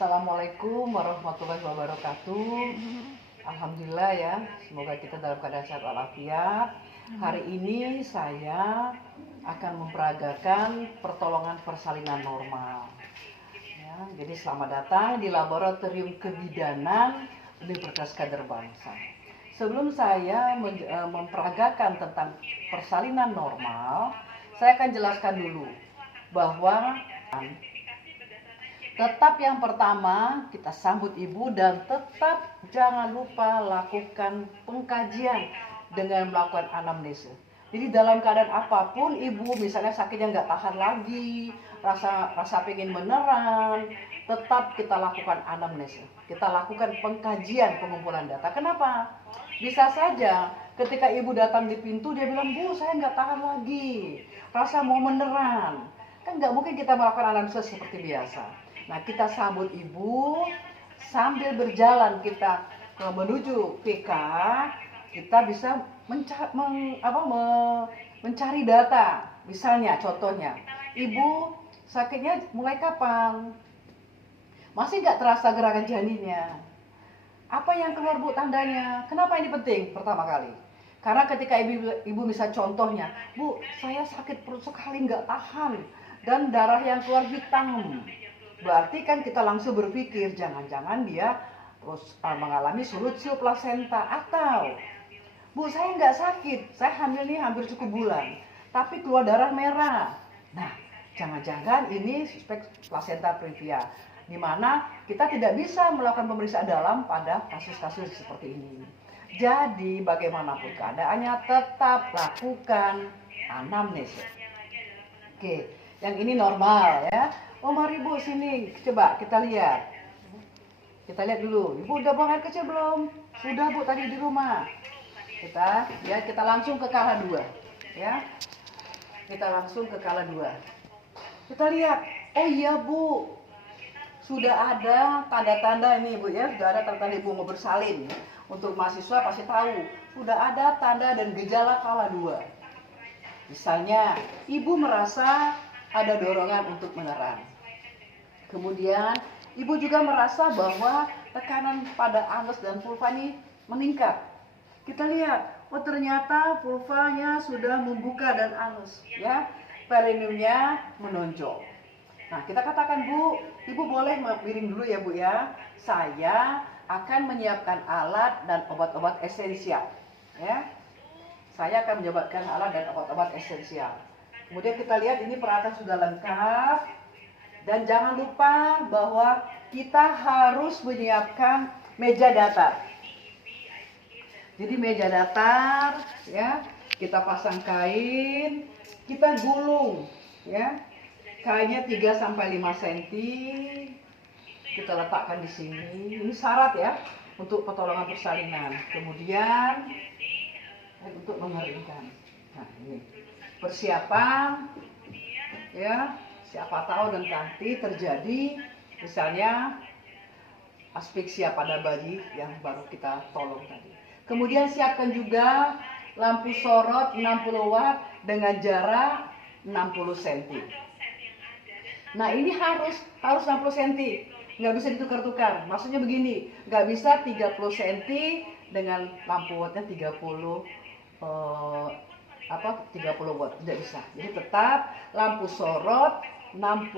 Assalamualaikum warahmatullahi wabarakatuh. Alhamdulillah ya, semoga kita dalam keadaan sehat walafiat. Hari ini saya akan memperagakan pertolongan persalinan normal. Ya, jadi selamat datang di Laboratorium Kebidanan Universitas Kader Bangsa. Sebelum saya memperagakan tentang persalinan normal, saya akan jelaskan dulu bahwa tetap yang pertama kita sambut ibu dan tetap jangan lupa lakukan pengkajian dengan melakukan anamnesa. Jadi dalam keadaan apapun ibu misalnya sakitnya nggak tahan lagi, rasa pengen meneran, tetap kita lakukan anamnesa. Kita lakukan pengkajian pengumpulan data. Kenapa? Bisa saja ketika ibu datang di pintu dia bilang, "Bu, saya nggak tahan lagi, rasa mau meneran." Kan nggak mungkin kita melakukan anamnesa seperti biasa. Nah, kita sambut ibu sambil berjalan kita menuju PK, kita bisa mencari data. Misalnya, contohnya, ibu sakitnya mulai kapan? Masih nggak terasa gerakan janinnya? Apa yang keluar bu tandanya? Kenapa ini penting pertama kali? Karena ketika ibu bisa contohnya, bu saya sakit perut sekali nggak tahan dan darah yang keluar hitam. Berarti kan kita langsung berpikir jangan-jangan dia terus mengalami solusi plasenta. Atau bu saya nggak sakit, saya hamil nih hampir cukup bulan, tapi keluar darah merah. Nah jangan-jangan ini suspek plasenta previa, di mana kita tidak bisa melakukan pemeriksaan dalam pada kasus-kasus seperti ini. Jadi bagaimanapun keadaannya tetap lakukan anamnesa. Oke, yang ini normal ya. Oh mari bu sini, coba kita lihat. Kita lihat dulu, ibu udah buang air kecil belum? Sudah bu tadi di rumah. Kita langsung ke kala 2 ya. Kita langsung ke kala 2. Kita lihat, oh iya bu, sudah ada tanda-tanda ini bu ya, sudah ada tanda-tanda ibu mau bersalin. Untuk mahasiswa pasti tahu, sudah ada tanda dan gejala kala 2. Misalnya, ibu merasa ada dorongan untuk meneran. Kemudian, ibu juga merasa bahwa tekanan pada anus dan vulva ini meningkat. Kita lihat, oh ternyata vulvanya sudah membuka dan anus, ya, perineumnya menonjol. Nah, kita katakan bu, ibu boleh miring dulu ya bu ya. Saya akan menyiapkan alat dan obat-obat esensial, ya. Saya akan menyiapkan alat dan obat-obat esensial. Kemudian kita lihat ini peralatan sudah lengkap. Dan jangan lupa bahwa kita harus menyiapkan meja datar. Jadi meja datar ya, kita pasang kain, kita gulung ya. Kainnya 3 sampai 5 cm. Kita letakkan di sini. Ini syarat ya untuk pertolongan persalinan. Kemudian untuk mengeringkan. Nah, ini persiapan ya. Siapa tahu dan nanti terjadi misalnya aspeksia pada bayi yang baru kita tolong tadi. Kemudian siapkan juga lampu sorot 60 watt dengan jarak 60 cm. Nah ini harus 60 cm, nggak bisa ditukar-tukar. Maksudnya begini, nggak bisa 30 cm dengan lampu wattnya 30 watt, tidak bisa. Jadi tetap lampu sorot 60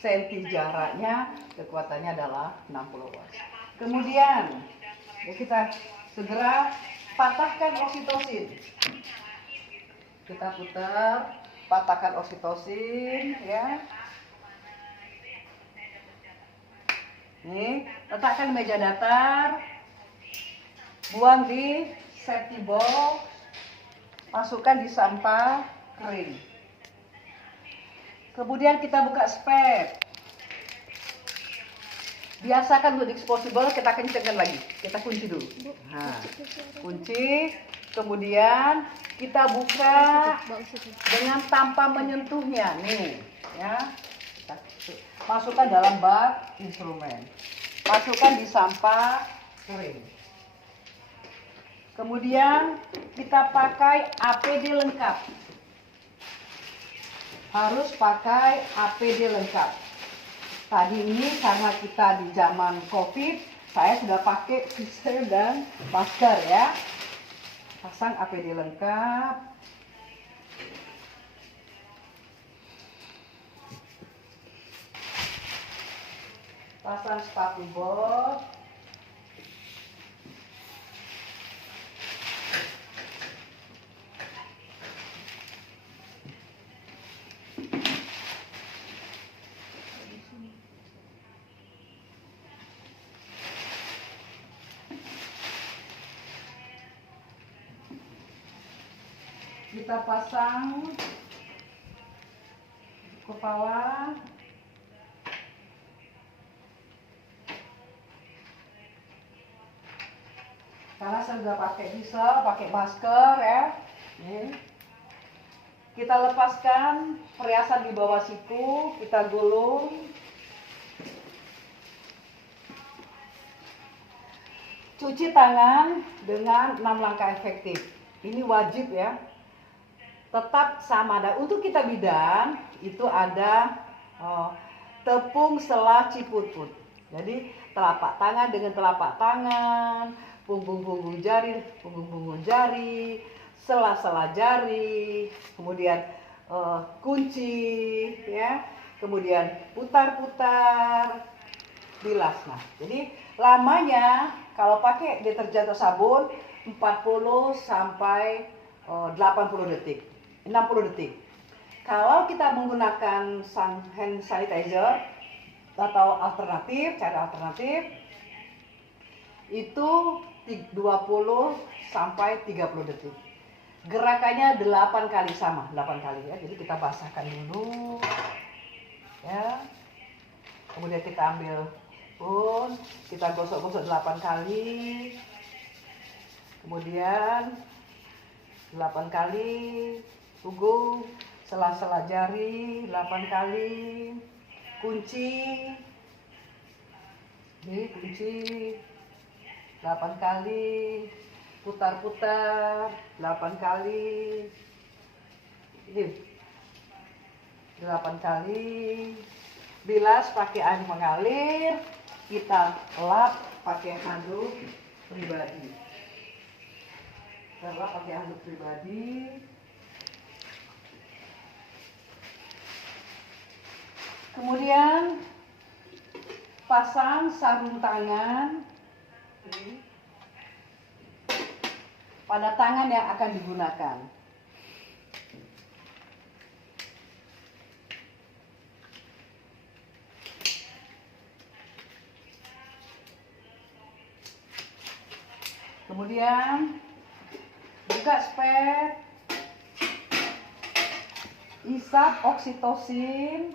cm jaraknya, kekuatannya adalah 60 watt. Kemudian ya kita segera patahkan oksitosin. Kita putar, patahkan oksitosin ya. Nih, letakkan meja datar, buang di safety box, masukkan di sampah kering. Kemudian kita buka spek. Biasakan untuk disposable, kita kencangkan lagi. Kita kunci dulu. Nah, kunci. Kemudian kita buka dengan tanpa menyentuhnya. Nih, ya. Masukkan dalam bak instrumen. Masukkan di sampah kering. Kemudian kita pakai APD lengkap. Harus pakai APD lengkap. Tadi ini karena kita di zaman COVID, saya sudah pakai face dan masker ya. Pasang APD lengkap. Pasang sepatu bot. Kita pasang kepala. Karena saya sudah pakai diesel, pakai masker ya. Nih. Kita lepaskan perhiasan di bawah siku, kita gulung. Cuci tangan dengan 6 langkah efektif. Ini wajib ya. Tetap sama. Dan untuk kita bidan itu ada tepung sela ciputput. Jadi telapak tangan dengan telapak tangan, punggung-punggung jari, sela-sela jari, kemudian kunci, ya, kemudian putar-putar, bilas. Nah, jadi lamanya kalau pakai deterjen atau sabun 40 sampai 80 detik, 60 detik. Kalau kita menggunakan hand sanitizer atau cara alternatif itu 20 sampai 30 detik. Gerakannya 8 kali sama, 8 kali ya. Jadi kita basahkan dulu. Ya. Kemudian kita ambil pun, kita gosok-gosok 8 kali. Kemudian 8 kali punggung, sela-sela jari 8 kali. Kunci. Ini kunci 8 kali, putar-putar 8 kali, ini 8 kali, bilas pakai air mengalir, kita lap pakai handuk pribadi. Kita lap pakai handuk pribadi. Kemudian pasang sarung tangan pada tangan yang akan digunakan. Kemudian buka spek, isap oksitosin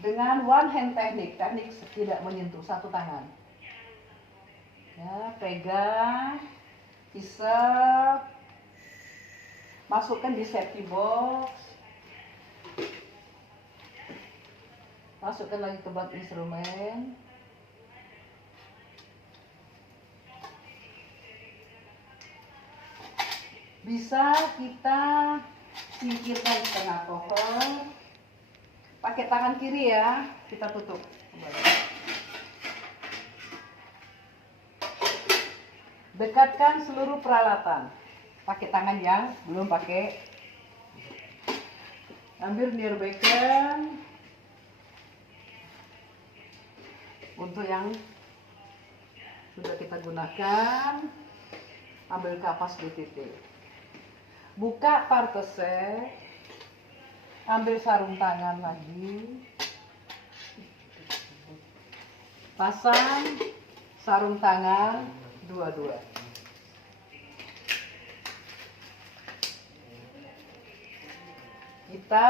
dengan one hand teknik tidak menyentuh, satu tangan. Ya, pegang, isap, masukkan di safety box, masukkan lagi ke bak instrumen. Bisa kita singkirkan setengah pohon. Pakai tangan kiri ya, kita tutup kembali. Dekatkan seluruh peralatan. Pakai tangan yang belum pakai. Ambil nirbekan untuk yang sudah kita gunakan. Ambil kapas BTT. Buka partesek. Ambil sarung tangan lagi, pasang sarung tangan dua-dua. Kita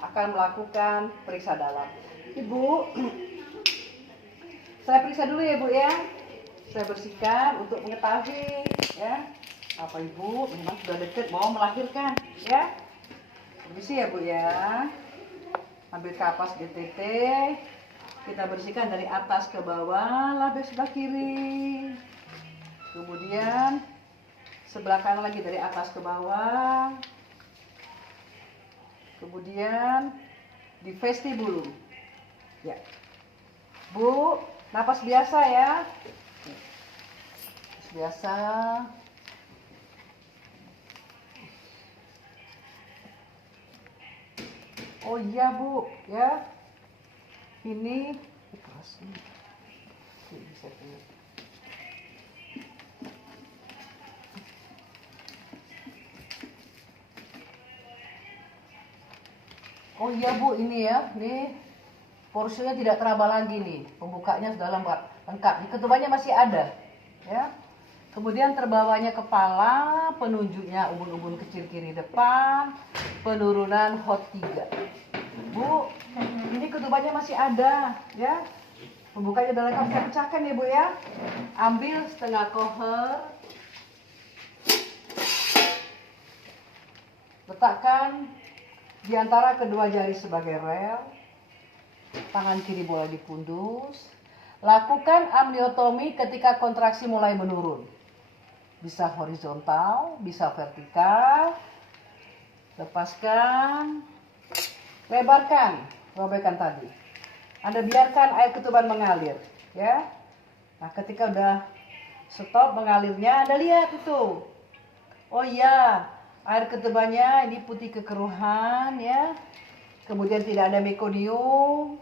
akan melakukan periksa dalam. Ibu, saya periksa dulu ya Bu ya. Saya bersihkan untuk mengetahui ya. Apa Ibu memang sudah dekat mau melahirkan ya. Permisi ya Bu ya. Ambil kapas BTT, kita bersihkan dari atas ke bawah, label sebelah kiri. Kemudian sebelah kanan lagi dari atas ke bawah. Kemudian di vestibulum. Ya. Bu, napas biasa ya. Napas biasa. Oh iya Bu, ya. Ini keras nih. Ini bisa lihat. Oh iya Bu, ini ya, nih porsinya tidak teraba lagi nih, pembukanya sudah lengkap, ketubannya masih ada, ya. Kemudian terbawanya kepala, penunjuknya ubun-ubun kecil kiri depan, penurunan hot 3. Bu, ini ketubannya masih ada, ya. Pembukanya sudah lengkap, saya pecahkan ya Bu ya. Ambil setengah koher, letakkan di antara kedua jari sebagai rel, tangan kiri boleh dipundus. Lakukan amniotomi ketika kontraksi mulai menurun. Bisa horizontal, bisa vertikal. Lepaskan, lebarkan, robekan tadi. Anda biarkan air ketuban mengalir, ya. Nah, ketika udah stop mengalirnya, Anda lihat itu. Oh iya, air ketubannya ini putih kekeruhan, ya. Kemudian tidak ada mekonium,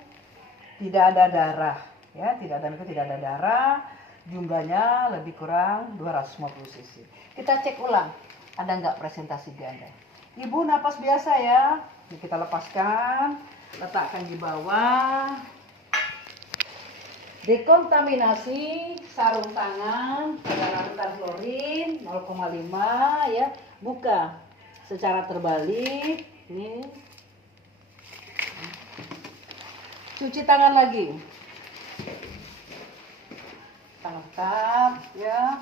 tidak ada darah, ya, tidak ada darah. Jumlahnya lebih kurang 250 cc. Kita cek ulang, ada nggak presentasi ganda? Ibu napas biasa ya. Ini kita lepaskan, letakkan di bawah. Dekontaminasi sarung tangan dengan larutan klorin 0,5 ya. Buka secara terbalik. Ini. Cuci tangan lagi. Tangan ya.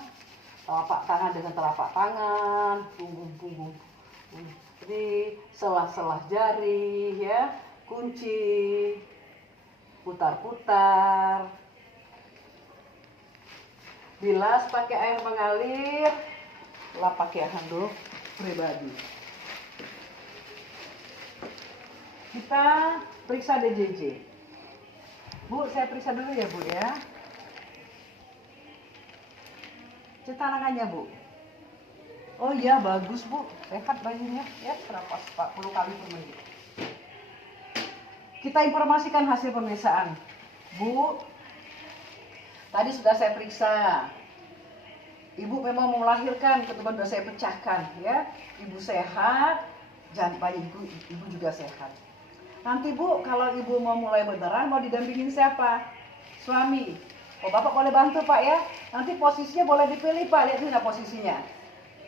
Telapak tangan dengan telapak tangan, punggung. Jadi selah-selah jari ya, kunci, putar-putar. Bilas pakai air mengalir, lap pakai handuk pribadi. Kita periksa DJJ. Bu, saya periksa dulu ya Bu ya. Cek tangannya Bu. Oh iya bagus Bu, sehat bayinya ya, 140 kali per menit. Kita informasikan hasil pemeriksaan. Bu, tadi sudah saya periksa. Ibu memang mau melahirkan, ketuban sudah saya pecahkan ya. Ibu sehat, jangan bayi ibu juga sehat. Nanti Bu, kalau ibu mau mulai beneran, mau didampingin siapa? Suami. Oh Bapak boleh bantu Pak ya. Nanti posisinya boleh dipilih Pak, lihat ini posisinya.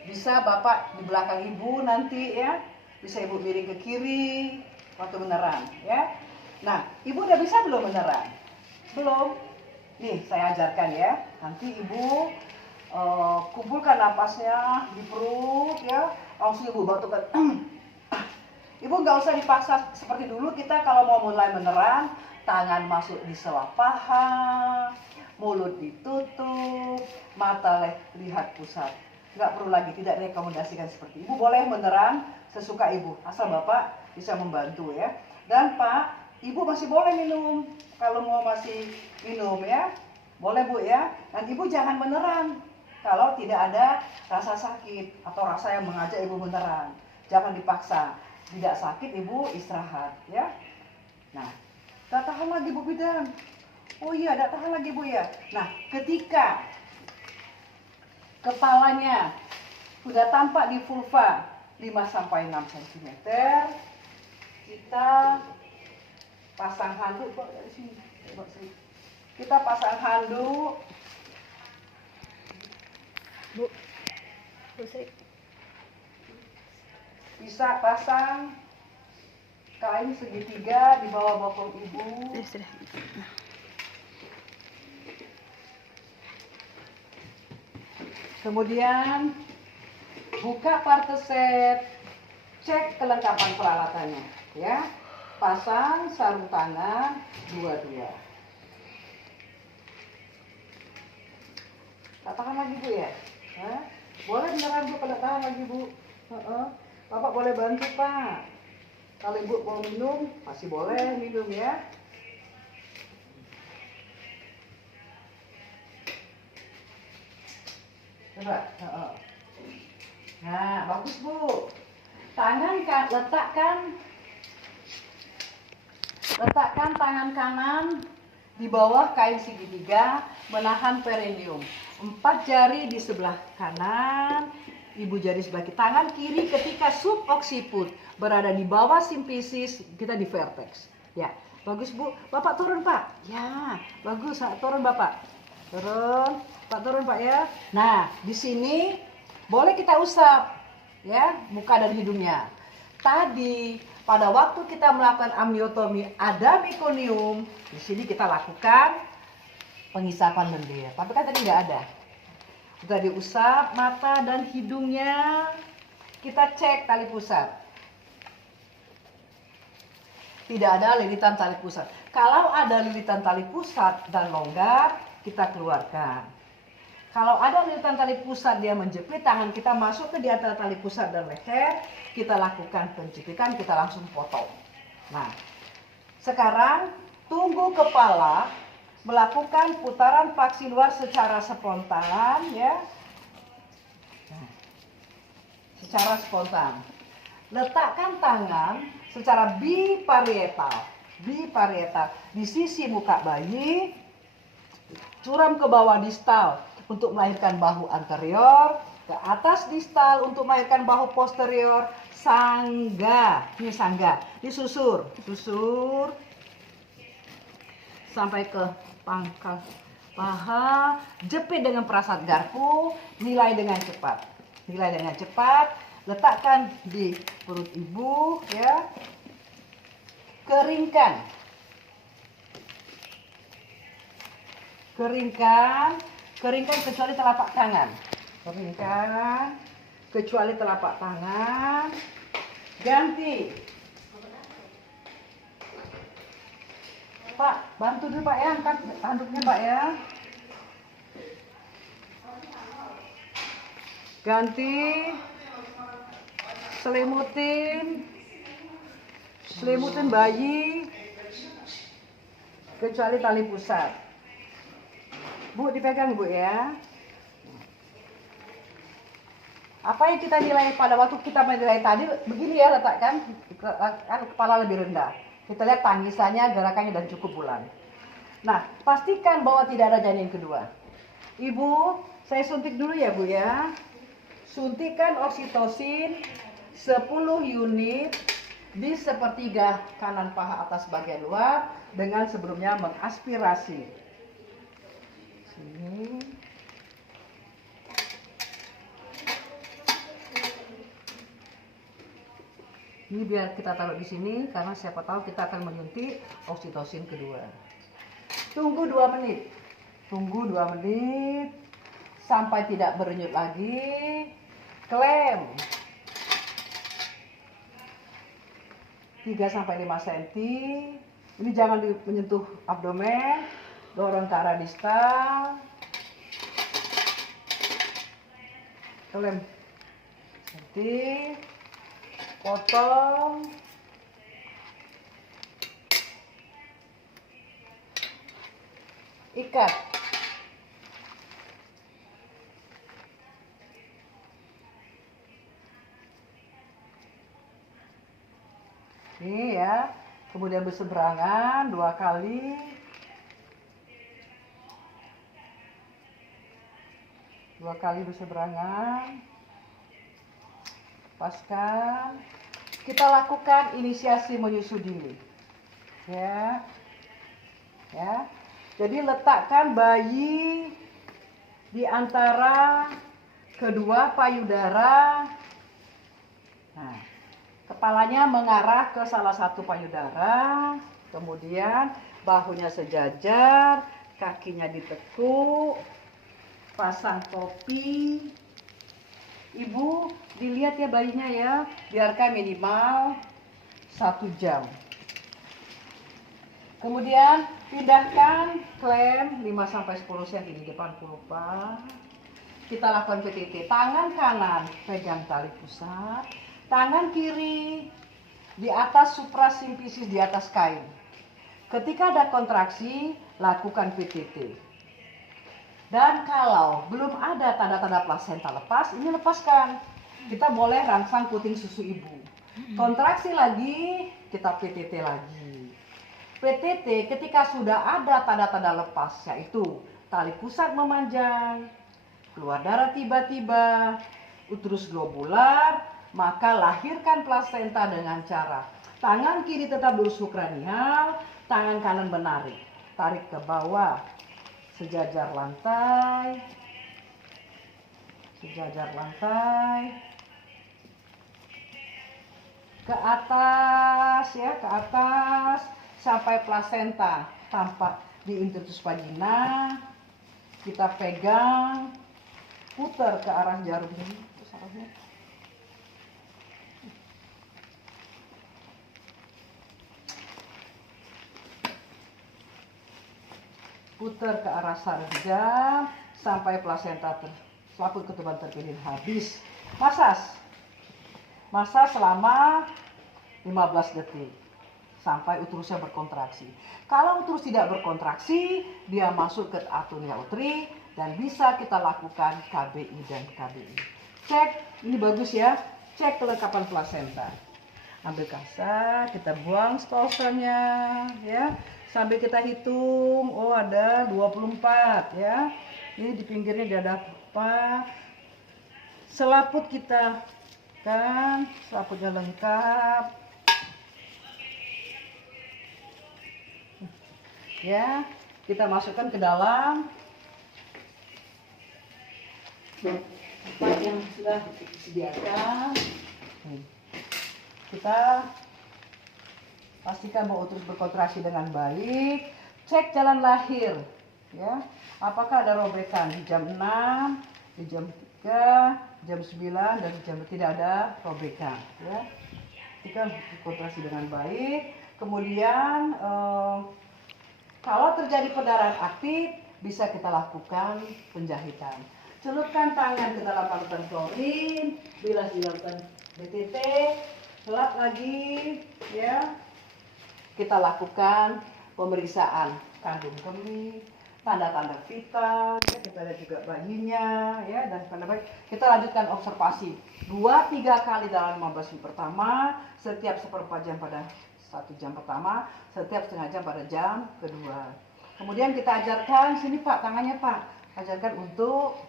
Bisa Bapak di belakang ibu nanti ya. Bisa ibu miring ke kiri waktu beneran ya. Nah, ibu udah bisa belum beneran? Belum? Nih saya ajarkan ya. Nanti ibu kumpulkan napasnya di perut ya. Langsung ibu batukkan. Ibu nggak usah dipaksa seperti dulu. Kita kalau mau mulai beneran, tangan masuk di sela paha, mulut ditutup, mata lihat pusat. Nggak perlu lagi, tidak rekomendasikan seperti ibu. Boleh beneran sesuka ibu, asal Bapak bisa membantu ya. Dan Pak, ibu masih boleh minum. Kalau mau masih minum ya, boleh Bu ya. Dan ibu jangan beneran kalau tidak ada rasa sakit atau rasa yang mengajak ibu beneran. Jangan dipaksa. Tidak sakit ibu istirahat ya. Nah, tak tahan lagi Bu Bidan. Oh iya, tak tahan lagi Bu ya. Nah, ketika kepalanya sudah tampak di vulva 5-6 cm, kita pasang handuk kok dari sini. Kita pasang handuk. Bu, Sri. Bisa pasang kain segitiga di bawah bokong ibu. Kemudian buka parteset, cek kelengkapan peralatannya, ya. Pasang sarung tangan dua-dua. Tahan lagi Bu ya. Boleh beneran Bu, kalau tahan lagi Bu. Bapak boleh bantu Pak. Kalau ibu mau minum, masih boleh minum ya. Coba. Nah, bagus Bu. Tangan letakkan tangan kanan di bawah kain segitiga menahan perineum. 4 jari di sebelah kanan, ibu jari sebelah kiri. Tangan kiri ketika subocciput berada di bawah simfisis, kita di vertex. Ya, bagus Bu. Bapak turun Pak. Ya, bagus. Turun Bapak. Turun. Pak turun Pak ya. Nah, di sini boleh kita usap ya muka dan hidungnya. Tadi pada waktu kita melakukan amniotomi ada mekonium, di sini kita lakukan pengisapan lendir. Tapi kan tadi nggak ada. Sudah diusap mata dan hidungnya. Kita cek tali pusat. Tidak ada lilitan tali pusat. Kalau ada lilitan tali pusat dan longgar, kita keluarkan. Kalau ada lilitan tali pusat dia menjepit, tangan kita masuk ke di antara tali pusat dan leher, kita lakukan penjepitan, kita langsung potong. Nah, sekarang tunggu kepala melakukan putaran faksi luar secara spontan ya. Nah, secara spontan. Letakkan tangan secara biparietal di sisi muka bayi, curam ke bawah distal untuk melahirkan bahu anterior, ke atas distal untuk melahirkan bahu posterior, sangga, ini sangga, disusur, sampai ke pangkal paha, jepit dengan perasat garpu, nilai dengan cepat, letakkan di perut ibu, ya, keringkan kecuali telapak tangan. Ganti. Pak, bantu dulu Pak ya, angkat handuknya Pak ya. Ganti. Selimutin bayi kecuali tali pusat. Bu, dipegang Bu ya. Apa yang kita nilai pada waktu kita menilai tadi, begini ya, letakkan kepala lebih rendah. Kita lihat tangisannya, gerakannya dan cukup bulan. Nah, pastikan bahwa tidak ada janin kedua. Ibu, saya suntik dulu ya Bu ya. Suntikan oksitosin 10 unit di sepertiga kanan paha atas bagian luar dengan sebelumnya mengaspirasi. Sini. Ini biar kita taruh di sini karena siapa tahu kita akan menyuntik oksitosin kedua. Tunggu 2 menit. Tunggu 2 menit sampai tidak berdenyut lagi. Klem 3-5 cm. Ini jangan menyentuh abdomen. Dorong ke arah distal. Klem. Nanti potong. Ikat. Ini ya. Kemudian berseberangan 2 kali. 2 kali berseberangan. Lepaskan. Kita lakukan inisiasi menyusui. Ya. Ya. Jadi letakkan bayi di antara kedua payudara. Nah, kepalanya mengarah ke salah satu payudara. Kemudian bahunya sejajar, kakinya ditekuk. Pasang topi. Ibu dilihat ya bayinya ya, biarkan minimal 1 jam. Kemudian pindahkan klem 5-10 cm di depan kelopak. Kita lakukan PTT. Tangan kanan pegang tali pusat, tangan kiri di atas suprasimfisis di atas kain. Ketika ada kontraksi, lakukan PTT. Dan kalau belum ada tanda-tanda plasenta lepas, ini lepaskan. Kita boleh rangsang puting susu ibu. Kontraksi lagi, kita PTT lagi. PTT ketika sudah ada tanda-tanda lepas, yaitu tali pusat memanjang, keluar darah tiba-tiba, uterus globular, maka lahirkan plasenta dengan cara tangan kiri tetap berusuk kranial, tangan kanan menarik, tarik ke bawah, sejajar lantai, ke atas ya, ke atas sampai plasenta tampak di intuitus vagina. Kita pegang, putar ke arah jarum ini, putar ke arah saraf jam sampai plasenta selaput ketuban terpilih habis. Masas selama 15 detik sampai uterusnya berkontraksi. Kalau uterus tidak berkontraksi, dia masuk ke atonia uteri dan bisa kita lakukan KBI dan KBI. Cek, ini bagus ya. Cek kelengkapan plasenta. Ambil kasar, kita buang stolselnya ya. Sambil kita hitung, oh ada 24 ya. Ini di pinggirnya dia ada apa? Selaput kita kan, selaputnya lengkap. Ya, kita masukkan ke dalam tempat yang sudah disediakan. Kita pastikan bahwa uterus berkontraksi dengan baik. Cek jalan lahir, ya. Apakah ada robekan di jam 6, di jam 3, jam 9 dan jam tidak ada robekan, ya. Kita berkontraksi dengan baik. Kemudian kalau terjadi perdarahan aktif, bisa kita lakukan penjahitan. Celupkan tangan ke dalam larutan klorin, bilas dilakukan BTT, lap lagi, ya. Kita lakukan pemeriksaan kandung kemih, tanda-tanda vital, ya. Kita lihat juga bayinya, ya, dan tanda-tanda. Kita lanjutkan observasi 2-3 kali dalam 15 menit pertama, setiap seperempat jam pada 1 jam pertama, setiap setengah jam pada jam kedua. Kemudian kita ajarkan, sini Pak, tangannya Pak, ajarkan untuk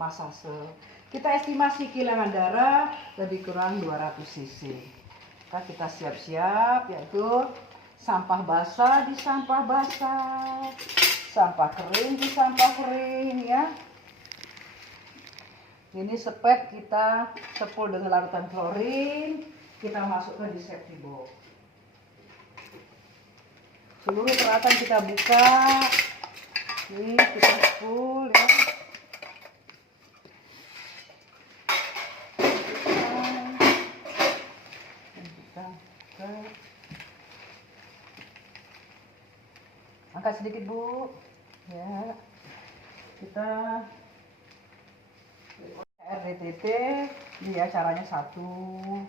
masase. Kita estimasi kehilangan darah lebih kurang 200 cc. Kita siap-siap, yaitu sampah basah di sampah basah, sampah kering di sampah kering, ya. Ini sepet kita sepul dengan larutan klorin, kita masukkan di safety box. Seluruh peralatan kita buka, ini kita full, ya. Angkat sedikit Bu, ya. Kita RDTT, dia caranya 1,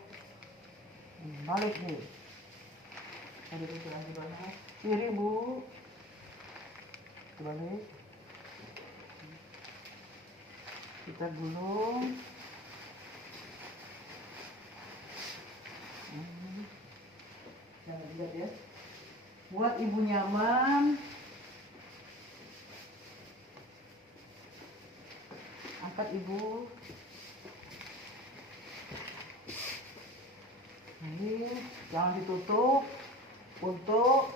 balik nih. RDTT lagi balik. Kiri Bu, balik, kita gulung, jangan lihat ya, buat ibu nyaman. Angkat ibu, ini jangan ditutup untuk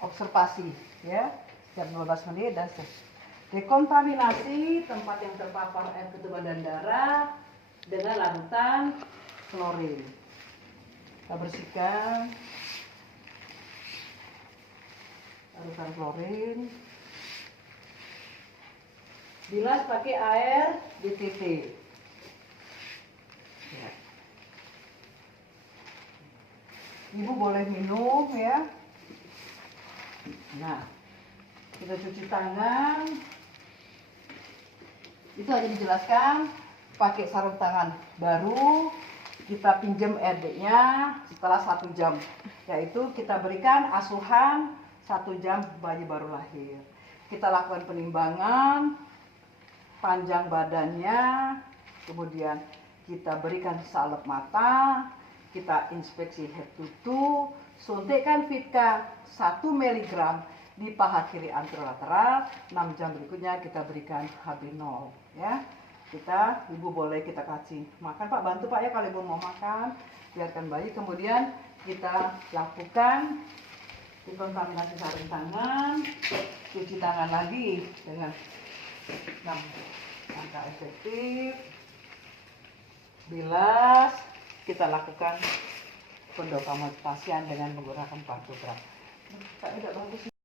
observasi, ya, setiap 15 menit dan dekontaminasi tempat yang terpapar air ketuban dan darah dengan larutan klorin. Kita bersihkan larutan klorin, bilas pakai air BTT. Ya. Ibu boleh minum, ya. Nah, kita cuci tangan. Itu hanya dijelaskan pakai sarung tangan baru. Kita pinjam RD-nya setelah 1 jam, yaitu kita berikan asuhan 1 jam bayi baru lahir. kita lakukan penimbangan panjang badannya, kemudian kita berikan salep mata, kita inspeksi head to toe, suntikkan Vitka 1 mg di paha kiri anterolateral. 6 jam berikutnya kita berikan HB0 ya. Ibu boleh kita kasih makan, Pak, bantu Pak ya kalau ibu mau makan, biarkan bayi. Kemudian kita lakukan dekontaminasi sarung tangan, cuci tangan lagi dengan 6 langkah efektif, bilas. Kita lakukan pendokumentasian dengan menggunakan kartu. Tidak bagus.